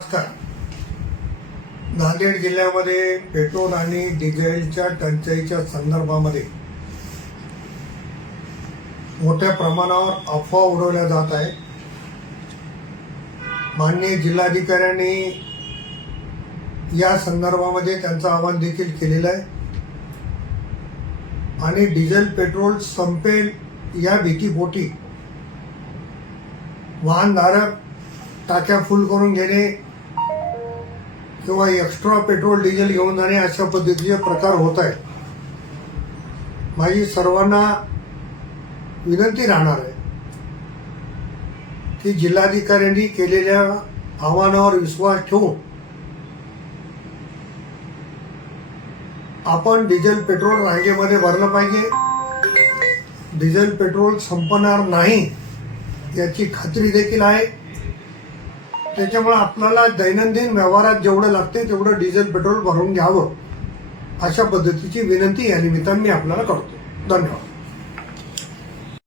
नमस्कार. नांदेड जिल्ह्यामध्ये पेट्रोल आणि डिझेलच्या टंचाईच्या संदर्भामध्ये मोठ्या प्रमाणावर अफवा उडवल्या जात आहे. माननीय जिल्हाधिकाऱ्यांनी या संदर्भामध्ये त्यांचं आवाहन देखील केलेलं आहे आणि डिझेल पेट्रोल संपेल या भीतीपोटी वाहनधारक टाक्या फुल करून घेणे किंवा एक्स्ट्रा पेट्रोल डिझेल घेऊन जाणे अशा पद्धतीचे प्रकार होत आहेत. माझी सर्वांना विनंती राहणार आहे की जिल्हाधिकाऱ्यांनी केलेल्या आव्हानावर विश्वास ठेवून आपण डिझेल पेट्रोल रांगेमध्ये भरलं पाहिजे. डिझेल पेट्रोल संपणार नाही याची खात्री देखील आहे. त्याच्यामुळे आपल्याला दैनंदिन व्यवहारात जेवढं लागते तेवढं डिझेल पेट्रोल भरून घ्यावं अशा पद्धतीची विनंती या निमित्ताने मी आपल्याला करतो. धन्यवाद.